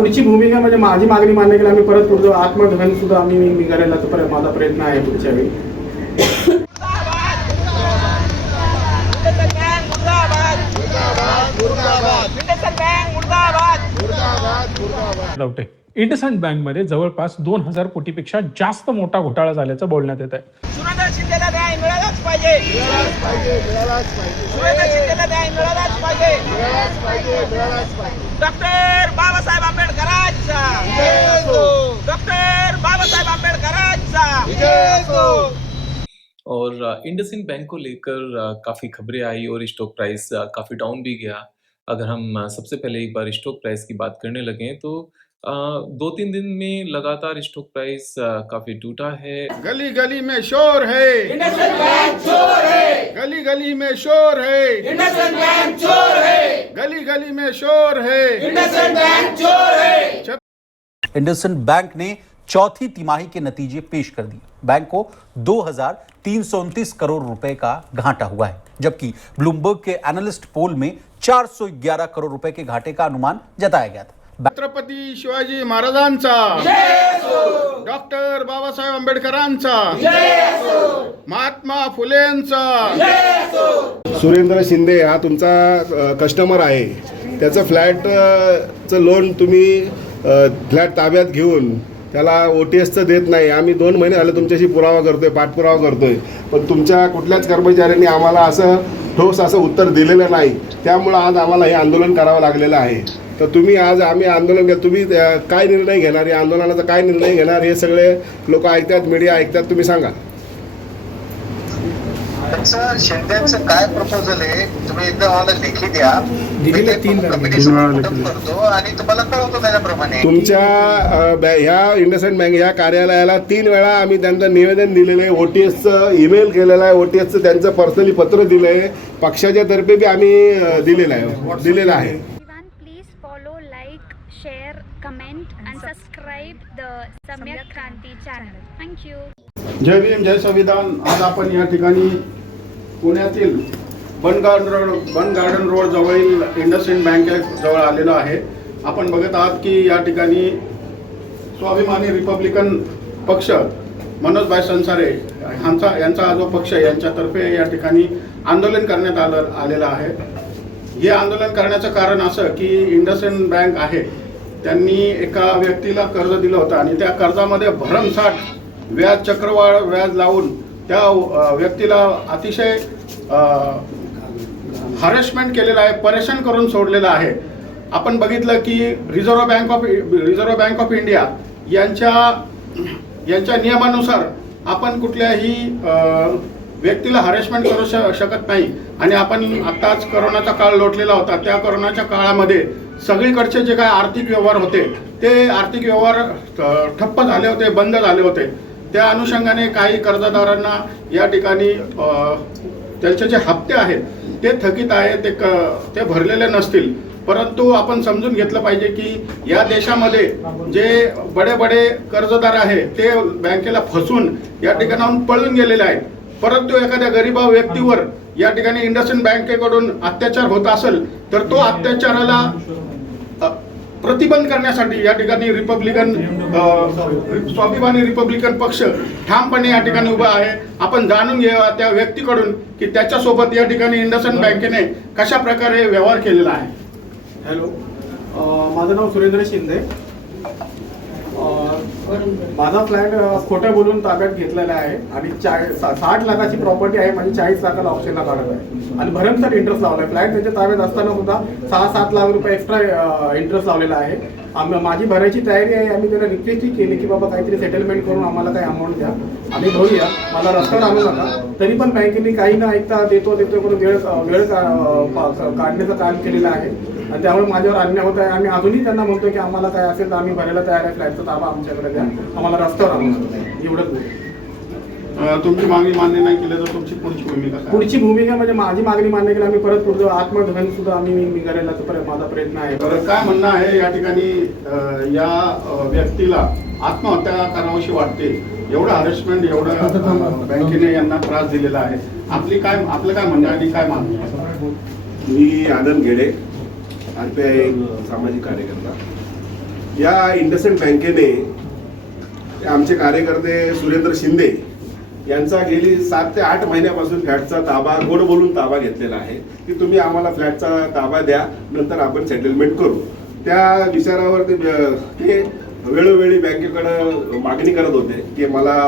पुढची भूमिका म्हणजे माझी मागणी मान्य केली आम्ही परत पुढचं आत्मदहन सुद्धा आम्ही निघालेला माझा प्रयत्न आहे पुढच्या वेळी. लवटे इंडसंड बँकमध्ये जवळपास दोन हजार कोटीपेक्षा जास्त मोठा घोटाळा झाल्याचं बोलण्यात येत आहे मिळालाच पाहिजे सुरेंद्र शिंदेला न्याय मिळालाच पाहिजे डॉक्टर बाबासाहेब आंबेडकरांचा डॉक्टर बाबासाहेब आंबेडकरांचा और इंडसइंड बैंक को लेकर काफ़ी खबरें आई और स्टॉक प्राइस काफ़ी डाउन भी गया। अगर हम सबसे पहले एक बार स्टॉक प्राइस की बात करने लगे तो अ, दो तीन दिन में लगातार स्टॉक प्राइस अ, काफ़ी टूटा है। गली गली में शोर है। गली गली में शोर है। गली गली में शोर है। इंडसइंड बैंक ने चौथी तिमाही के नतीजे पेश कर दिए। बैंक को दो हज़ार तीन सौ उनतीस करोड़ रुपए का घाटा हुआ है जबकि ब्लूमबर्ग के एनालिस्ट पोल में 411 करोड़ रुपए के घाटे का अनुमान जताया गया था। छत्रपती शिवाजी महाराजांचा. डॉक्टर बाबासाहेब आंबेडकरांचा. महात्मा फुलेंचा. सुरेंद्र शिंदे हा तुमचा कस्टमर आहे. त्याचं फ्लॅट लोन तुम्ही फ्लॅट ताब्यात घेऊन त्याला ओ टी एसचं देत नाही. आम्ही दोन महिने झाले तुमच्याशी पुरावा करतोय पाठपुरावा करतोय. पण तुमच्या कुठल्याच कर्मचाऱ्यांनी आम्हाला असं ठोस असं उत्तर दिलेलं नाही. त्यामुळं आज आम्हाला हे आंदोलन करावं लागलेलं आहे. तर तुम्ही आज आम्ही आंदोलन केलं. तुम्ही काय निर्णय घेणार? या आंदोलनाचा काय निर्णय घेणार? हे सगळे लोक ऐकतात मीडिया ऐकतात. तुम्ही सांगा. शिंदेचं काय प्रपोजल आहे? तुम्ही एकदा मला लेखी द्या. करतो आणि तुम्हाला कळवतो त्याच्याप्रमाणे. तुमच्या ह्या इंडसइंड बँक ह्या कार्यालयाला तीन वेळा आम्ही त्यांचं निवेदन दिलेलं आहे. ओ टी एसचं ईमेल केलेलं आहे. ओ टी एसचं त्यांचं पर्सनली पत्र दिलं आहे पक्षाच्या तर्फे बी आम्ही दिलेलं आहे. दिलेलं आहे. जय भीम जय संविधान. आज आपण या ठिकाणी पुण्यातील Bund Garden Road Bund Garden Road जवळील इंडसइंड बँके जवळ आलेलो आहे. आपण बघत आहात की या ठिकाणी स्वाभिमानी रिपब्लिकन पक्ष मनोजभाई संसारे यांचा यांचा हा जो पक्ष आहे यांच्यातर्फे या ठिकाणी आंदोलन करण्यात आलं आलेलं आहे. हे आंदोलन करण्याचं कारण असं की इंडसइंड बँक आहे त्यांनी एका व्यक्तीला कर्ज दिलं होतं आणि त्या कर्जामध्ये भरमसाठ व्याज चक्रवाढ व्याज लावून त्या व्यक्तीला अतिशय हरेशमेंट केलेलं आहे परेशान करून सोडलेलं आहे. आपण बघितलं की Reserve Bank of Reserve Bank of India यांच्या यांच्या नियमानुसार आपण कुठल्याही व्यक्तीला हरेशमेंट करू श शकत नाही. आणि आपण आत्ताच करोनाचा काळ लोटलेला होता. त्या करोनाच्या काळामध्ये सगळीकडचे जे काय आर्थिक व्यवहार होते ते आर्थिक व्यवहार ठप्प झाले होते बंद झाले होते. त्या अनुषंगाने काही कर्जदारांना या ठिकाणी त्यांचे जे हप्ते आहेत ते थकीत आहे ते क ते भरलेले नसतील. परंतु आपण समजून घेतलं पाहिजे की या देशामध्ये जे बडे बडे कर्जदार आहे ते बँकेला फसवून या ठिकाणाहून पळून गेलेले आहेत. परंतु एखाद्या गरीबा व्यक्तीवर या ठिकाणी इंडस्ट्रीन बँकेकडून अत्याचार होत असेल तर तो अत्याचाराला प्रतिबंध करण्यासाठी या ठिकाणी रिपब्लिकन स्वाभिमानी रिपब्लिकन पक्ष ठामपणे या ठिकाणी उभा आहे. आपण जाणून घेऊया त्या व्यक्तीकडून की त्याच्यासोबत या ठिकाणी इंडसन बँकेने कशा प्रकारे व्यवहार केलेला आहे. हॅलो माझं नाव सुरेंद्र शिंदे. माझा फ्लॅट अं, खोटं बोलून ताब्यात घेतलेला आहे आणि चाळीस साठ लाखाची प्रॉपर्टी आहे म्हणजे चाळीस लाखाला ऑप्शनला काढत आहे. आणि भरमसाठ इंटरेस्ट लावला आहे फ्लॅट त्याच्या ताब्यात असताना सुद्धा सहा सात लाख रुपये एक्स्ट्रा इंटरेस्ट लावलेला आहे. आम्ही माझी भरायची तयारी आहे आम्ही त्याला रिक्वेस्टही केली की बाबा काहीतरी सेटलमेंट करून आम्हाला काही अमाऊंट द्या. आम्ही भरूया मला रस्त्यावर आणू नका. तरी पण बँकेने काही न ऐकता देतो देतो करून वेळ वेळ काढण्याचं काम केलेलं आहे. आणि त्यामुळे माझ्यावर अन्याय होत आहे. आम्ही अजूनही त्यांना म्हणतो की आम्हाला काय असेल तर आम्ही भरायला तयार आहे. फ्लॅटचा ताबा आमच्याकडे द्या. आम्हाला रस्त्यावर आणू नका. एवढंच बोलतो. अ, तुमची मागणी मान्य नाही केली तर तुमची पुढची भूमिका? पुढची भूमिका म्हणजे माझी मागणी मान्य केली. आम्ही परत पुढचं आत्मदहन सुद्धा आम्ही परत माझा प्रयत्न आहे. तर काय म्हणणं आहे या ठिकाणी या व्यक्तीला आत्महत्या करावीशी वाटते? एवढं हॅरेसमेंट एवढं बँकेने यांना त्रास दिलेला आहे. आपली काय आपलं काय म्हणणं आहे? आणि काय मागणी आहे? मी Anand Ghede. R P I सामाजिक कार्यकर्ता. या इंडसइंड बँकेने आमचे कार्यकर्ते सुरेंद्र शिंदे यांचा गेली सात ते आठ महिन्यापासून फ्लॅटचा ताबा गोड बोलून ताबा घेतलेला आहे. की तुम्ही आम्हाला फ्लॅटचा ताबा द्या नंतर आपण सेटलमेंट करू. त्या विचारावर ते वेळोवेळी बँकेकडं मागणी करत होते की मला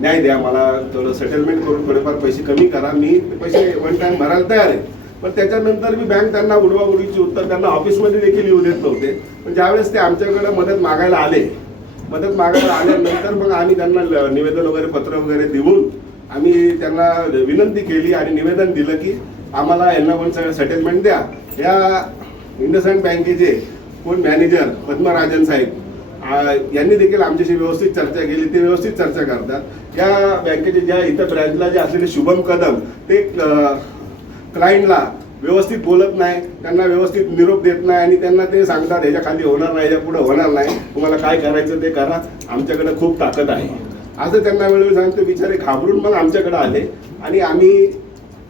न्याय द्या मला थोडं सेटलमेंट करून थोडेफार पैसे कमी करा. मी ते पैसे वन टाइम भरायला तयार आहे. पण त्याच्यानंतर मी बँक त्यांना उडवाउडीची उत्तर त्यांना ऑफिसमध्ये देखील येऊ देत नव्हते. पण ज्यावेळेस ते आमच्याकडे मदत मागायला आले मदत मागायला आल्यानंतर मग आम्ही त्यांना निवेदन वगैरे पत्र वगैरे देऊन आम्ही त्यांना विनंती केली आणि निवेदन दिलं की आम्हाला यांना पण सेटलमेंट द्या. या इंडसइंड बँकेचे कोण मॅनेजर पद्मराजन साहेब यांनी देखील आमच्याशी व्यवस्थित चर्चा केली. ते व्यवस्थित चर्चा करतात. या बँकेचे ज्या इतर ब्रँचला जे असलेले शुभम कदम ते क्लायंटला व्यवस्थित बोलत नाही त्यांना व्यवस्थित निरोप देत नाही आणि त्यांना ते सांगतात ह्याच्या खाली होणार नाही ह्याच्या पुढे होणार नाही. तुम्हाला काय करायचं ते करा. आमच्याकडे खूप ताकद आहे. असं त्यांना वेळोवेळी सांगतो. बिचारे घाबरून मग आमच्याकडे आले आणि आम्ही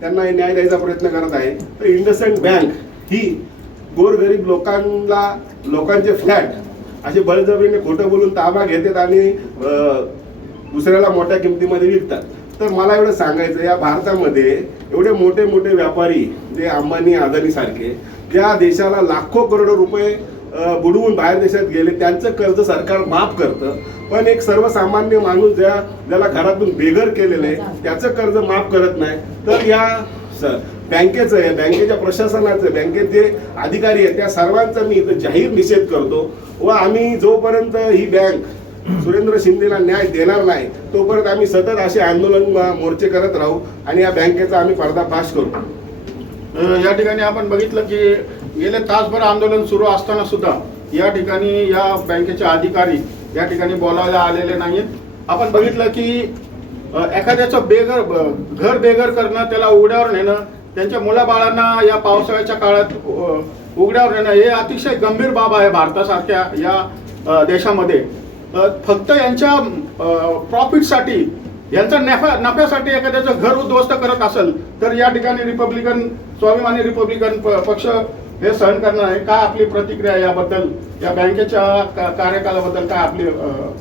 त्यांना न्याय द्यायचा प्रयत्न करत आहे. तर इंडसइंड बँक ही गोरगरीब लोकांना लोकांचे फ्लॅट असे बळजबरीने खोटं बोलून ताबा घेतात आणि दुसऱ्याला मोठ्या किमतीमध्ये विकतात. तर मला एवढं सांगायचं या भारतामध्ये एवढे मोठे मोठे व्यापारी जे अंबानी अदानी सारखे ज्या देशाला लाखो करोड रुपये बुडवून बाहेर देशात गेले त्यांचं कर्ज सरकार माफ करतं. पण एक सर्वसामान्य माणूस ज्या ज्याला घरातून बेघर केलेलं आहे त्याचं कर्ज माफ करत नाही. तर या स- बँकेचं आहे बँकेच्या प्रशासनाचं बँकेत जे अधिकारी आहेत त्या सर्वांचा मी इथं जाहीर निषेध करतो. व आम्ही जोपर्यंत ही बँक सुरेंद्र शिंदेला न्याय देणार नाही तोपर्यंत आम्ही सतत असे आंदोलन मोर्चे करत राहू आणि या बँकेचा आम्ही पर्दाफाश करू. या ठिकाणी आपण बघितलं की गेले तासभर आंदोलन सुरू असताना सुद्धा या ठिकाणी या बँकेचे अधिकारी या ठिकाणी बोलायला आलेले नाहीत. आपण बघितलं की एखाद्याचं बेघर घर बेघर करणं त्याला उघड्यावर नेणं त्यांच्या मुलाबाळांना या पावसाळ्याच्या काळात उघड्यावर नेणं हे अतिशय गंभीर बाब आहे भारतासारख्या या देशामध्ये. फक्त यांच्या प्रॉफिटसाठी यांचा नफा नफ्यासाठी एखाद्याचं घर उद्ध्वस्त करत असेल तर या ठिकाणी रिपब्लिकन स्वाभिमानी रिपब्लिकन प- पक्ष हे सहन करणार आहे. काय आपली प्रतिक्रिया आहे याबद्दल? या बँकेच्या का- कार्यकालाबद्दल काय आपली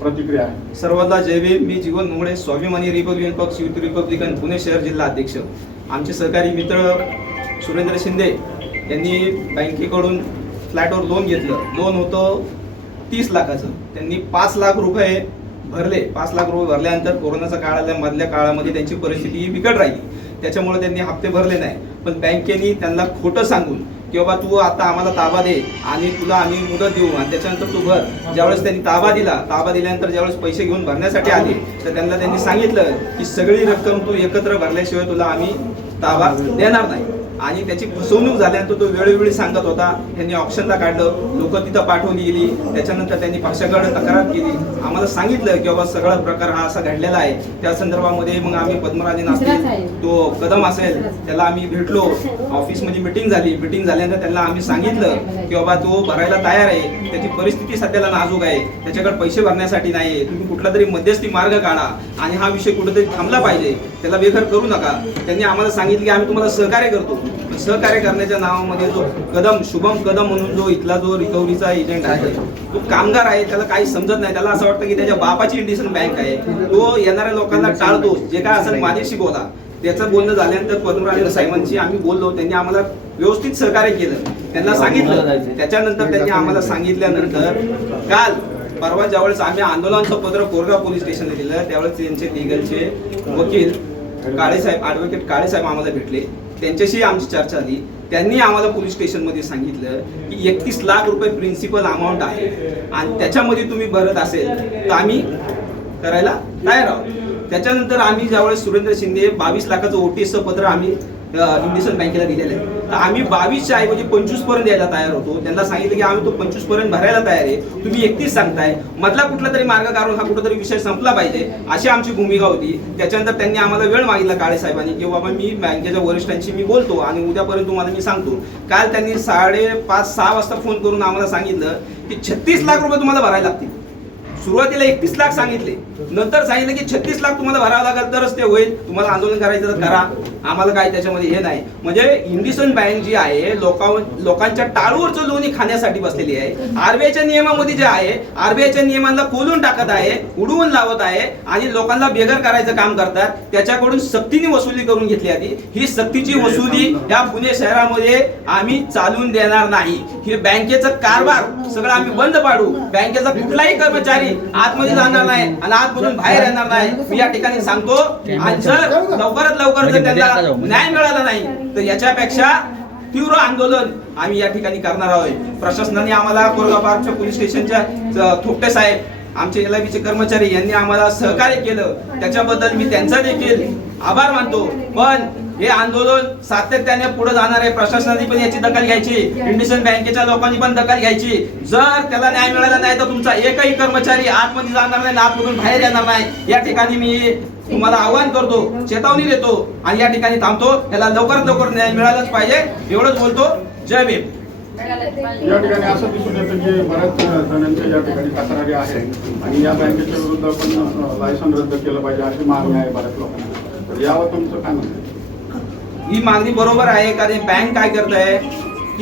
प्रतिक्रिया आहे? सर्वांना जय मी जीवन मुंगडे स्वाभिमानी रिपब्लिकन पक्ष युथ रिपब्लिकन पुणे शहर जिल्हा अध्यक्ष. आमचे सहकारी मित्र सुरेंद्र शिंदे यांनी बँकेकडून फ्लॅटवर लोन घेतलं. लोन होतं तीस लाखाचं. त्यांनी पाच लाख रुपये भरले. पाच लाख रुपये भरल्यानंतर कोरोनाचा काळाल्या मधल्या काळामध्ये त्यांची परिस्थिती ही बिकट राहिली. त्याच्यामुळे त्यांनी हप्ते भरले नाही. पण बँकेने त्यांना खोटं सांगून की बाबा तू आता आम्हाला ताबा दे आणि तुला आम्ही मुदत देऊ आणि त्याच्यानंतर तू भर. ज्यावेळेस त्यांनी ताबा दिला ताबा दिल्यानंतर ज्यावेळेस पैसे घेऊन भरण्यासाठी आले तर त्यांना त्यांनी सांगितलं की सगळी रक्कम तू एकत्र भरल्याशिवाय तुला आम्ही ताबा देणार नाही. आणि त्याची फसवणूक झाल्यानंतर तो वेळोवेळी सांगत होता त्यांनी ऑप्शनला काढलं लोक तिथं पाठवली गेली त्याच्यानंतर त्यांनी पक्षाकडे तक्रार केली. आम्हाला सांगितलं की बाबा सगळा प्रकार हा असा घडलेला आहे. त्या संदर्भामध्ये मग आम्ही पद्मराजन असतील तो कदम असेल त्याला आम्ही भेटलो. ऑफिसमध्ये मिटिंग झाली. मिटिंग झाल्यानंतर त्यांना आम्ही सांगितलं की बाबा तो भरायला तयार आहे. त्याची परिस्थिती सध्याला नाजूक आहे. त्याच्याकडे पैसे भरण्यासाठी नाही तुम्ही कुठला तरी मध्यस्थी मार्ग काढा आणि हा विषय कुठेतरी थांबला पाहिजे. त्याला बेघर करू नका. त्यांनी आम्हाला सांगितलं की आम्ही तुम्हाला सहकार्य करतो. सहकार्य करण्याच्या नावामध्ये जो कदम शुभम कदम म्हणून जो इथला जो रिकव्हरीचा एजंट आहे तो कामगार आहे त्याला काही समजत नाही. त्याला असं वाटतं की त्याच्या बापाची इंडियन बँक आहे. तो येणाऱ्या लोकांना टाळतो जे काय असेल माझ्याशी बोला. त्याचं बोलणं झाल्यानंतर पद्मराजन साहेबांशी आम्ही बोललो. त्यांनी आम्हाला व्यवस्थित सहकार्य केलं. त्यांना सांगितलं. त्याच्यानंतर त्यांनी आम्हाला सांगितल्यानंतर काल परवा ज्यावेळेस आम्ही आंदोलनाचं पत्र कोरगाव पोलीस स्टेशनला दिलं त्यावेळेस त्यांचे लिगलचे वकील काळेसाहेब ॲडव्होकेट काळेसाहेब आम्हाला भेटले. त्यांच्याशी आमची चर्चा झाली. त्यांनी आम्हाला पोलीस स्टेशनमध्ये सांगितलं की एकतीस लाख रुपये प्रिन्सिपल अमाऊंट आहे. आणि त्याच्यामध्ये तुम्ही भरत असेल तर आम्ही करायला तयार आहोत. त्याच्यानंतर आम्ही ज्यावेळेस सुरेंद्र शिंदे बावीस लाखाचं ओटीएसचं पत्र आम्ही इंडियन बँकेला दिलेलं आहे. तर आम्ही बावीसच्या ऐवजी पंचवीसपर्यंत द्यायला तयार होतो. त्यांना सांगितलं की आम्ही तो पंचवीसपर्यंत भरायला तयार आहे. तुम्ही एकतीस सांगताय. मधला कुठला तरी मार्ग काढून हा कुठला तरी विषय संपला पाहिजे. अशी आमची भूमिका होती. त्याच्यानंतर त्यांनी आम्हाला वेळ मागितला काळे साहेबांनी. की बाबा मी बँकेच्या वरिष्ठांशी मी बोलतो आणि उद्यापर्यंत तुम्हाला मी सांगतो. काल त्यांनी साडेपाच सहा वाजता फोन करून आम्हाला सांगितलं की छत्तीस लाख रुपये तुम्हाला भरायला लागतील. सुरुवातीला एकतीस लाख सांगितले. नंतर सांगितलं की छत्तीस लाख तुम्हाला भरावं लागेल तरच ते होईल. तुम्हाला आंदोलन करायचं तर करा. आम्हाला काय त्याच्यामध्ये हे नाही. म्हणजे इंडिसन बँक जी आहे लोकां लोकांच्या टाळूवरचं लोणी खाण्यासाठी बसलेली आहे. आरबीआयच्या नियमामध्ये जे आहे आरबीआयच्या नियमांना कोलून टाकत आहे उडवून लावत आहे आणि लोकांना बेघर करायचं काम करतात. त्याच्याकडून सक्तीने वसुली करून घेतली आधी ही सक्तीची वसुली या पुणे शहरामध्ये आम्ही चालून देणार नाही. हे बँकेचं कारभार सगळं आम्ही बंद पाडू. बँकेचा कुठलाही कर्मचारी आतमध्ये जाणार नाही आणि आतमधून बाहेर येणार नाही. मी या ठिकाणी सांगतो आणि जर लवकरात लवकर जर त्यांना न्याय मिळाला नाही. तर याच्यापेक्षा तीव्र आंदोलन आम्ही या ठिकाणी करणार आहोत. प्रशासनाने आम्हाला कोरगाव पार्कच्या पोलीस स्टेशनच्या थोपटे साहेब आमचे एल चे कर्मचारी यांनी आम्हाला सहकार्य केलं. त्याच्याबद्दल मी त्यांचा देखील आभार मानतो. पण हे आंदोलन सातत्याने पुढे जाणार आहे. प्रशासनाने पण याची दखल घ्यायची. इंडियन बँकेच्या लोकांनी पण दखल घ्यायची. जर त्याला न्याय मिळाला नाही तर तुमचा एकही कर्मचारी आतमध्ये जाणार नाही आतमधून बाहेर येणार नाही. या ठिकाणी मी तुम्हाला आव्हान करतो चेतावणी देतो आणि या ठिकाणी थांबतो. याला लवकरात लवकर न्याय मिळालाच पाहिजे. एवढंच बोलतो. जय भीम. या ठिकाणी असं दिसून येतं की बऱ्याच जणांच्या या ठिकाणी तक्रारी आहेत आणि या बँकेच्या विरुद्ध पण लायसन रद्द केलं पाहिजे अशी मागणी आहे बऱ्याच लोकांना. तर यावर तुमचं काय म्हणणं आहे? ही मागणी बरोबर आहे कारण बँक काय करत आहे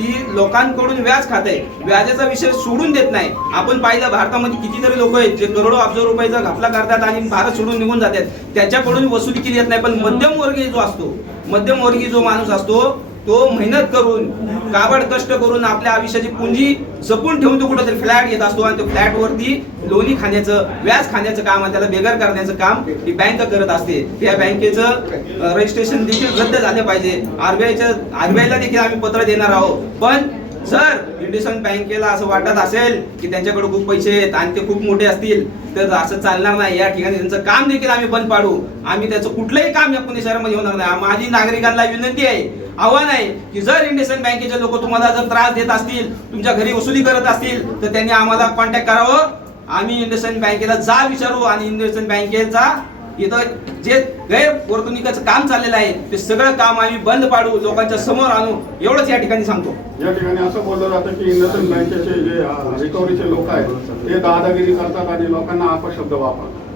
की लोकांकडून व्याज खात आहे व्याजाचा विषय सोडून देत नाही. आपण पाहिलं भारतामध्ये कितीतरी लोक आहेत जे करोडो अब्ज रुपयाचा घपला करतात आणि भारत सोडून निघून जातात. त्याच्याकडून वसुली केली जात नाही. पण मध्यमवर्गीय जो असतो मध्यमवर्गीय जो माणूस असतो तो मेहनत करून काबड कष्ट करून आपल्या आयुष्याची पुंजी जपून ठेवून तो कुठेतरी फ्लॅट घेत असतो आणि त्या फ्लॅटवरती लोणी खाण्याचं व्याज खाण्याचं काम आणि त्याला बेगार करण्याचं काम ही बँक करत असते. त्या बँकेचं रजिस्ट्रेशन देखील रद्द झालं पाहिजे. आरबीआयच्या आरबीआयला देखील आम्ही पत्र देणार आहोत. पण जर इंडियन बँकेला असं वाटत असेल की त्यांच्याकडे खूप पैसे आहेत आणि ते खूप मोठे असतील तर असं चालणार नाही. या ठिकाणी त्यांचं काम देखील आम्ही बंद पाडू. आम्ही त्याचं कुठलंही काम या पुणे शहरामध्ये होणार नाही. माझी नागरिकांना विनंती आहे आव्हान आहे की जर इंडियन बँकेचे लोक तुम्हाला जर त्रास देत असतील तुमच्या घरी वसुली करत असतील तर त्यांनी आम्हाला कॉन्टॅक्ट करावं. आम्ही इंडियन बँकेला जा विचारू आणि इंडियन बँकेचा इथं जे गैरवर्तणुकीचं काम चाललेलं आहे ते सगळं काम आम्ही बंद पाडू लोकांच्या समोर आणू एवढंच या ठिकाणी सांगतो. या ठिकाणी असं बोललं जातं की इंडस्ट्रियल बँकेचे जे रिकव्हरीचे लोक आहेत ते दादागिरी करतात आणि लोकांना अपशब्द वापरतात.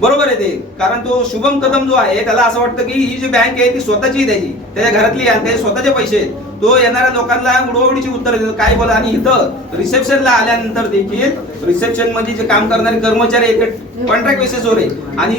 बरोबर आहे ते. कारण तो शुभम कदम जो आहे त्याला असं वाटतं की ही जी बँक आहे ती स्वतःची त्याची. त्याच्या घरातली आणि त्याचे स्वतःचे पैसे आहेत. तो येणाऱ्या लोकांना उडवडीची उत्तर देतो. काय बोला? आणि इथं रिसेप्शनला आल्यानंतर देखील रिसेप्शनमध्ये जे काम करणारे कर्मचारी आहेत ते कॉन्ट्रॅक्ट बेसिसवर आहे. आणि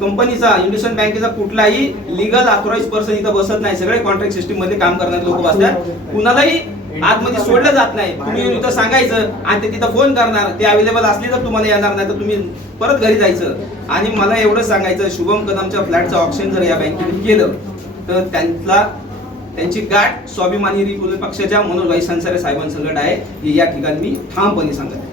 कंपनीचा इंडियन बँकेचा कुठलाही लिगल ऑथोराईज पर्सन इथं बसत नाही. सगळे कॉन्ट्रॅक्ट सिस्टीममध्ये काम करणारे लोक बसतात. कुणालाही आतमध्ये सोडलं जात नाही. तुम्ही तिथं इथं सांगायचं आणि ते तिथं फोन करणार. ते अवेलेबल असली तर तुम्हाला येणार नाही तर तुम्ही परत घरी जायचं. आणि मला एवढं सांगायचं शुभम कदमच्या फ्लॅटचं ऑप्शन जर या बँकेने केलं तर त्यांना त्यांची गाठ स्वाभिमानी रिपब्लिक पक्षाच्या मनोज भाई संसारे साहेबांसंगट आहे. हे या ठिकाणी मी ठामपणे सांगत आहे.